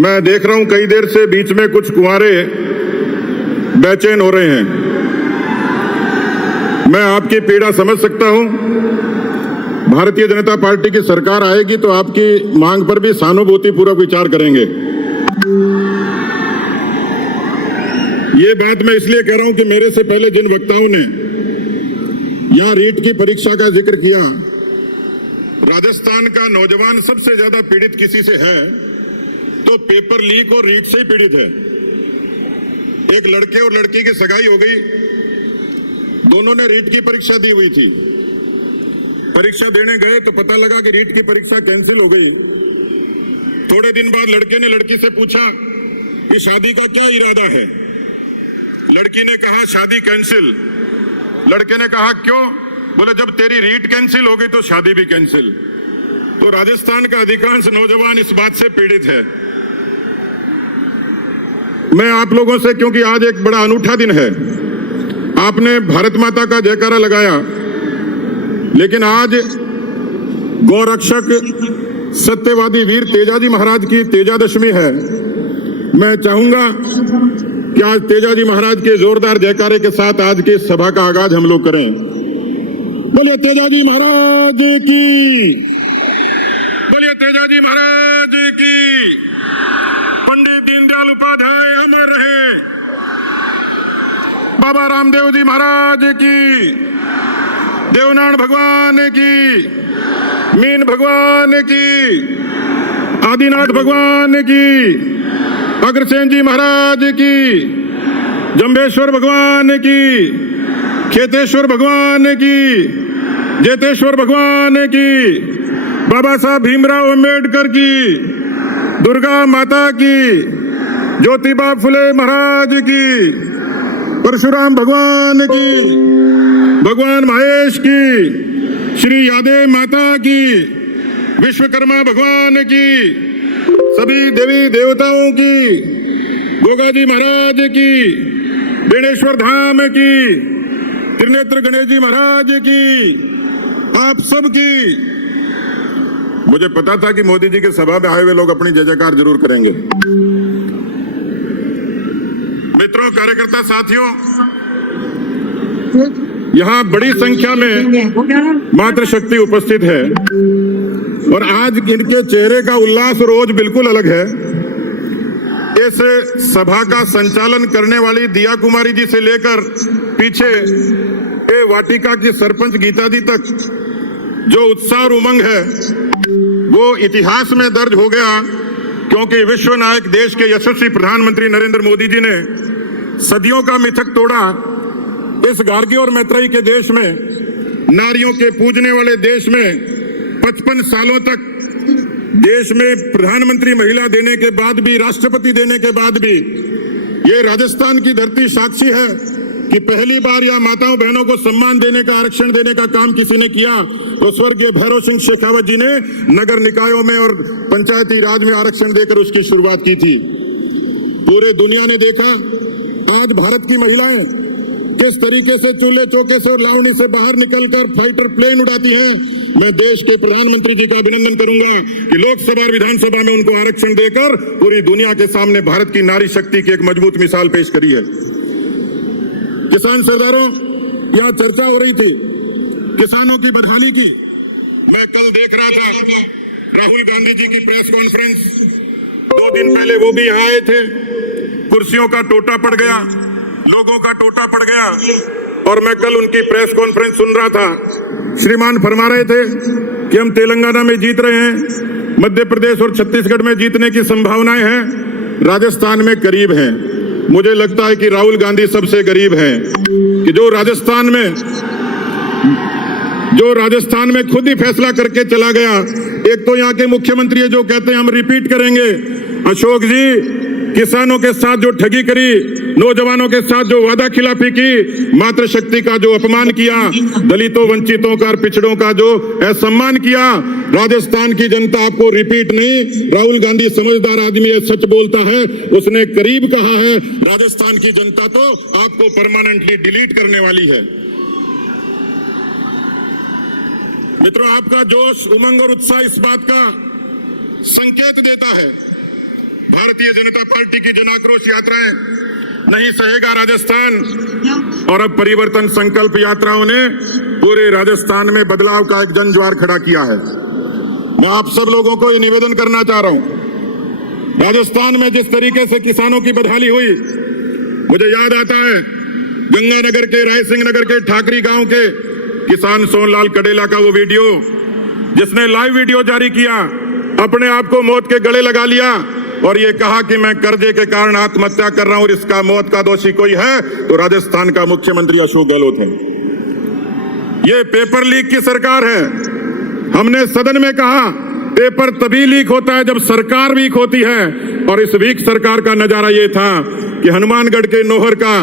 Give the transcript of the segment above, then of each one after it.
मैं देख रहा हूं कई देर से बीच में कुछ कुंवारे बेचैन हो रहे हैं। मैं आपकी पीड़ा समझ सकता हूं। भारतीय जनता पार्टी की सरकार आएगी तो आपकी मांग पर भी सहानुभूतिपूर्वक विचार करेंगे। ये बात मैं इसलिए कह रहा हूं कि मेरे से पहले जिन वक्ताओं ने यहां रीट की परीक्षा का जिक्र किया, राजस्थान का नौजवान सबसे ज्यादा पीड़ित किसी से है तो पेपर लीक और रीट से ही पीड़ित है। एक लड़के और लड़की की सगाई हो गई, दोनों ने रीट की परीक्षा दी हुई थी। परीक्षा देने गए तो पता लगा कि रीट की परीक्षा कैंसिल हो गई। थोड़े दिन बाद लड़के ने लड़की से पूछा कि शादी का क्या इरादा है। लड़की ने कहा शादी कैंसिल। लड़के ने कहा क्यों? बोले जब तेरी रीट कैंसिल हो गई तो शादी भी कैंसिल। तो राजस्थान का अधिकांश नौजवान इस बात से पीड़ित है। मैं आप लोगों से, क्योंकि आज एक बड़ा अनूठा दिन है, आपने भारत माता का जयकारा लगाया, लेकिन आज गौरक्षक सत्यवादी वीर तेजाजी महाराज की तेजादशमी है। मैं चाहूंगा कि आज तेजाजी महाराज के जोरदार जयकारे के साथ आज की सभा का आगाज हम लोग करें। बोलिए तेजाजी महाराज की, बोलिए तेजाजी महाराज की। पंडित दीनदयाल उपाध्याय अमर रहे। बाबा रामदेव जी महाराज की, देवनारायण भगवान की, मीन भगवान की, आदिनाथ भगवान की, अग्रसेन जी महाराज की, जंबेश्वर भगवान की, खेतेश्वर भगवान की, जेतेश्वर भगवान की, बाबा साहब भीमराव अंबेडकर की, दुर्गा माता की, ज्योतिबा फुले महाराज की, परशुराम भगवान की, भगवान महेश की, श्री यादव माता की, विश्वकर्मा भगवान की, सभी देवी देवताओं की, गोगाजी महाराज की, बेणेश्वर धाम की, त्रिनेत्र गणेश जी महाराज की, आप सब की। मुझे पता था कि मोदी जी के सभा में आए हुए लोग अपनी जय जयकार जरूर करेंगे। मित्रों, कार्यकर्ता साथियों, यहां बड़ी संख्या में मातृशक्ति उपस्थित है और आज इनके चेहरे का उल्लास रोज बिल्कुल अलग है। इस सभा का संचालन करने वाली दिया कुमारी जी से लेकर पीछे वाटिका की सरपंच गीता दी तक जो उत्साह और उमंग है वो इतिहास में दर्ज हो गया, क्योंकि विश्व नायक देश के यशस्वी प्रधानमंत्री नरेंद्र मोदी जी ने सदियों का मिथक तोड़ा। इस गार्गी और मैत्रेयी के देश में, नारियों के पूजने वाले देश में 55 सालों तक देश में प्रधानमंत्री महिला देने के बाद भी, राष्ट्रपति देने के बाद भी, ये राजस्थान की धरती साक्षी है कि पहली बार या माताओं बहनों को सम्मान देने का, आरक्षण देने का काम किसी ने किया तो स्वर्गीय भैरव सिंह शेखावत जी ने नगर निकायों में और पंचायती राज में आरक्षण देकर उसकी शुरुआत की थी। पूरे दुनिया ने देखा आज भारत की महिलाएं किस तरीके से चूल्हे चौके से और लावणी से बाहर निकलकर फाइटर प्लेन उड़ाती हैं। मैं देश के प्रधानमंत्री जी का अभिनंदन करूंगा कि लोकसभा और विधानसभा में उनको आरक्षण देकर पूरी दुनिया के सामने भारत की नारी शक्ति की एक मजबूत मिसाल पेश करी है। किसान सरदारों, यहाँ चर्चा हो रही थी किसानों की बदहाली की। मैं कल देख रहा था राहुल गांधी जी की प्रेस कॉन्फ्रेंस, 2 दिन पहले वो भी यहाँ आए थे। कुर्सियों का टोटा पड़ गया, लोगों का टोटा पड़ गया, और मैं कल उनकी प्रेस कॉन्फ्रेंस सुन रहा था। श्रीमान फरमा रहे थे कि हम तेलंगाना में जीत रहे हैं, मध्य प्रदेश और छत्तीसगढ़ में जीतने की संभावनाएं हैं, राजस्थान में करीब हैं। मुझे लगता है कि राहुल गांधी सबसे गरीब हैं कि जो राजस्थान में खुद ही फैसला करके चला गया। एक तो यहाँ के मुख्यमंत्री है जो कहते हैं हम रिपीट करेंगे। अशोक जी, किसानों के साथ जो ठगी करी, नौजवानों के साथ जो वादा खिलाफी की, मातृशक्ति का जो अपमान किया, दलितों, वंचितों का और पिछड़ों का जो असम्मान किया, राजस्थान की जनता आपको रिपीट नहीं, राहुल गांधी समझदार आदमी है, सच बोलता है, उसने करीब कहा है राजस्थान की जनता तो आपको परमानेंटली डिलीट करने वाली है। मित्रों, आपका जोश, उमंग और उत्साह इस बात का संकेत देता है भारतीय जनता पार्टी की जन आक्रोश यात्राएं नहीं सहेगा राजस्थान। और अब परिवर्तन संकल्प यात्राओं ने पूरे राजस्थान में बदलाव का एक जनज्वार खड़ा किया है। मैं आप सब लोगों को ये निवेदन करना चाह रहा हूं, राजस्थान में जिस तरीके से किसानों की बदहाली हुई, मुझे याद आता है गंगानगर के, रायसिंह नगर के ठाकरी गांव के किसान सोनलाल कडेला का वो वीडियो, जिसने लाइव वीडियो जारी किया, अपने आप को मौत के गले लगा लिया और ये कहा कि मैं कर्जे के कारण आत्महत्या कर रहा हूं और इसका मौत का दोषी कोई है तो राजस्थान का मुख्यमंत्री अशोक गहलोत है। ये पेपर लीक की सरकार है। हमने सदन में कहा पेपर तभी लीक होता है जब सरकार वीक होती है, और इस वीक सरकार का नजारा ये था कि हनुमानगढ़ के नोहर का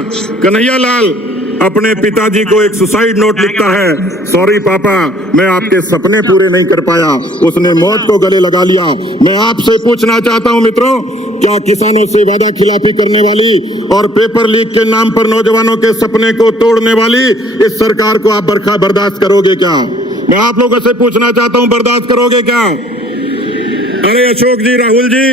कन्हैया लाल अपने पिताजी को एक सुसाइड नोट लिखता है, सॉरी पापा मैं आपके सपने पूरे नहीं कर पाया, उसने मौत को गले लगा लिया। मैं आपसे पूछना चाहता हूं मित्रों, क्या किसानों से वादा खिलाफी करने वाली और पेपर लीक के नाम पर नौजवानों के सपने को तोड़ने वाली इस सरकार को आप बर्दाश्त करोगे क्या? मैं आप लोगों से पूछना चाहता हूं, बर्दाश्त करोगे क्या? अरे अशोक जी, राहुल जी,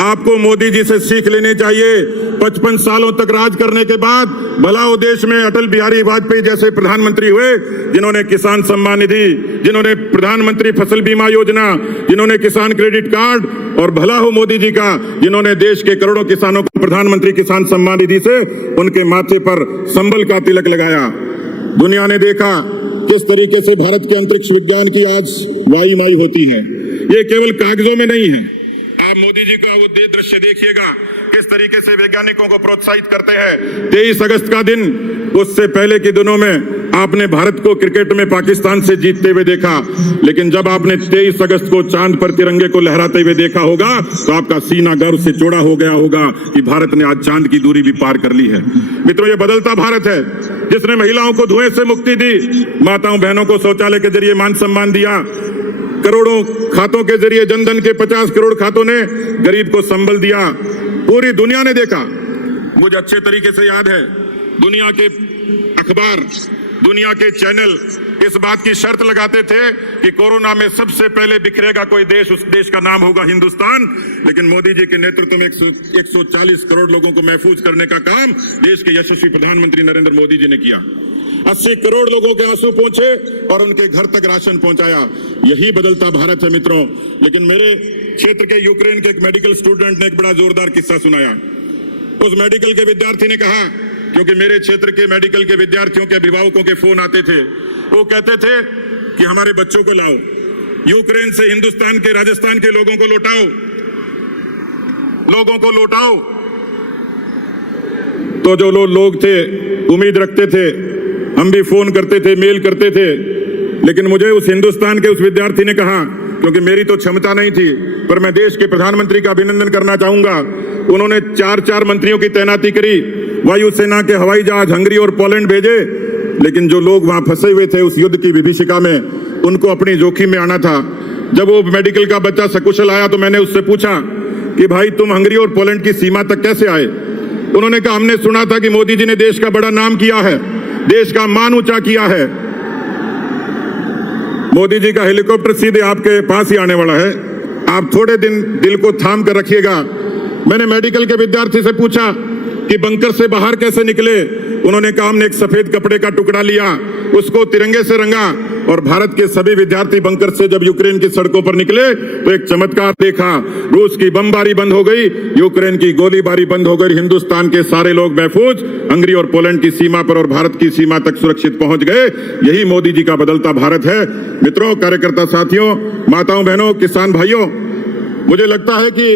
आपको मोदी जी से सीख लेनी चाहिए। 55 सालों तक राज करने के बाद भला वो देश में अटल बिहारी वाजपेयी जैसे प्रधानमंत्री हुए, जिन्होंने किसान सम्मान निधि, जिन्होंने प्रधानमंत्री फसल बीमा योजना, जिन्होंने किसान क्रेडिट कार्ड, और भला हो मोदी जी का जिन्होंने देश के करोड़ों किसानों को प्रधानमंत्री किसान सम्मान निधि से उनके माथे पर संबल का तिलक लगाया। दुनिया ने देखा किस तरीके से भारत के अंतरिक्ष विज्ञान की आज वाईमाई होती है। ये केवल कागजों में नहीं है। आप मोदी जी का वो दृश्य देखिएगा, किस तरीके से वैज्ञानिकों को प्रोत्साहित करते हैं। 23 अगस्त का दिन, उससे पहले के दिनों में आपने भारत को क्रिकेट में पाकिस्तान से जीतते हुए देखा, लेकिन जब आपने 23 अगस्त को चांद पर तिरंगे को लहराते हुए देखा होगा तो आपका सीना गर्व से चौड़ा हो गया होगा कि भारत ने आज चांद की दूरी भी पार कर ली है। मित्रों, ये बदलता भारत है जिसने महिलाओं को धुएं से मुक्ति दी, माताओं बहनों को शौचालय के जरिए मान सम्मान दिया, करोड़ों खातों के जरिए जनधन के 50 करोड़ खातों ने गरीब को संबल दिया। पूरी दुनिया ने देखा। मुझे अच्छे तरीके से याद है, दुनिया के अखबार, दुनिया के चैनल इस बात की शर्त लगाते थे कि कोरोना में सबसे पहले बिखरेगा कोई देश, उस देश का नाम होगा हिंदुस्तान। लेकिन मोदी जी के नेतृत्व में 140 करोड़ लोगों को महफूज करने का काम देश के यशस्वी प्रधानमंत्री नरेंद्र मोदी जी ने किया। 80 करोड़ लोगों के आंसू पहुंचे और उनके घर तक राशन पहुंचाया। यही बदलता भारत है मित्रों। लेकिन मेरे क्षेत्र के यूक्रेन के एक मेडिकल स्टूडेंट ने एक बड़ा जोरदार किस्सा सुनाया। उस मेडिकल के विद्यार्थी ने कहा, क्योंकि मेरे क्षेत्र के मेडिकल के विद्यार्थियों के अभिभावकों के फोन आते थे, वो कहते थे कि हमारे बच्चों को लाओ, यूक्रेन से हिंदुस्तान के, राजस्थान के लोगों को लौटाओ, लोगों को लौटाओ। तो जो लोग थे उम्मीद रखते थे, हम भी फोन करते थे, मेल करते थे, लेकिन मुझे उस हिंदुस्तान के उस विद्यार्थी ने कहा, क्योंकि मेरी तो क्षमता नहीं थी, पर मैं देश के प्रधानमंत्री का अभिनंदन करना चाहूंगा, उन्होंने 4 मंत्रियों की तैनाती करी, वायुसेना के हवाई जहाज हंगरी और पोलैंड भेजे, लेकिन जो लोग वहां फंसे हुए थे उस युद्ध की विभीषिका में, उनको अपनी जोखिम में आना था। जब वो मेडिकल का बच्चा सकुशल आया तो मैंने उससे पूछा कि भाई तुम हंगरी और पोलैंड की सीमा तक कैसे आए? उन्होंने कहा, हमने सुना था कि मोदी जी ने देश का बड़ा नाम किया है, देश का मान ऊंचा किया है। मोदी जी का हेलीकॉप्टर सीधे आपके पास ही आने वाला है, आप थोड़े दिन दिल को थाम कर रखिएगा। मैंने मेडिकल के विद्यार्थी से पूछा कि बंकर से बाहर कैसे निकले? उन्होंने कहा, हमने एक सफेद कपड़े का टुकड़ा लिया, उसको तिरंगे से रंगा, और भारत के सभी विद्यार्थी बंकर से जब यूक्रेन की सड़कों पर निकले तो एक चमत्कार देखा। रूस की बमबारी बंद हो गई, यूक्रेन की गोलीबारी बंद हो गई, हिंदुस्तान के सारे लोग महफूज हंगरी और पोलैंड की सीमा पर और भारत की सीमा तक सुरक्षित पहुंच गए। यही मोदी जी का बदलता भारत है। मित्रों, कार्यकर्ता साथियों, माताओं बहनों, किसान भाइयों, मुझे लगता है कि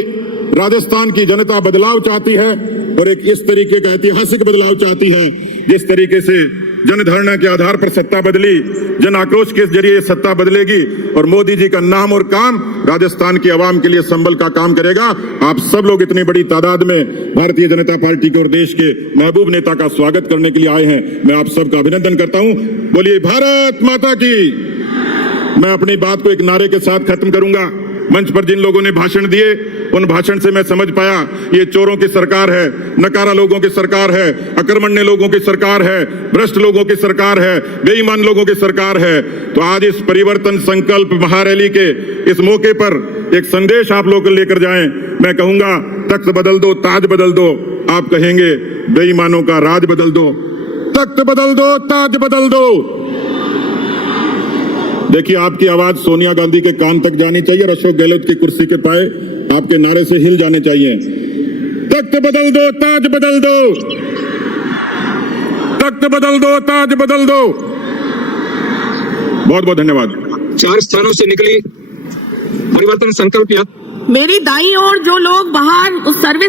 राजस्थान की जनता बदलाव चाहती है और एक इस तरीके का ऐतिहासिक बदलाव चाहती है। जिस तरीके से जनधरणा के आधार पर सत्ता बदली, जन आक्रोश के जरिए सत्ता बदलेगी और मोदी जी का नाम और काम राजस्थान की आवाम के लिए संबल का काम करेगा। आप सब लोग इतनी बड़ी तादाद में भारतीय जनता पार्टी के और देश के महबूब नेता का स्वागत करने के लिए आए हैं। मैं आप सबका अभिनंदन करता हूं। बोलिए भारत माता की। मैं अपनी बात को एक नारे के साथ खत्म करूंगा। मंच पर जिन लोगों ने भाषण दिए, उन भाषण से मैं समझ पाया ये चोरों की सरकार है, नकारा लोगों की सरकार है, अकर्मण्य लोगों की सरकार है, भ्रष्ट लोगों की सरकार है, बेईमान लोगों की सरकार है। तो आज इस परिवर्तन संकल्प महारैली के इस मौके पर एक संदेश आप लोग लेकर जाएं। मैं कहूंगा तख्त बदल दो, ताज बदल दो। आप कहेंगे बेईमानों का राज बदल दो। तख्त बदल दो, ताज बदल दो। देखिए, आपकी आवाज सोनिया गांधी के कान तक जानी चाहिए और अशोक गहलोत की कुर्सी के पाए आपके नारे से हिल जाने चाहिए। तख्त बदल दो, ताज बदल दो। तख्त बदल दो, ताज बदल दो। बहुत बहुत धन्यवाद। 4 स्थानों से निकली परिवर्तन संकल्प यात्रा। मेरी दाईं ओर जो लोग बाहर सर्विस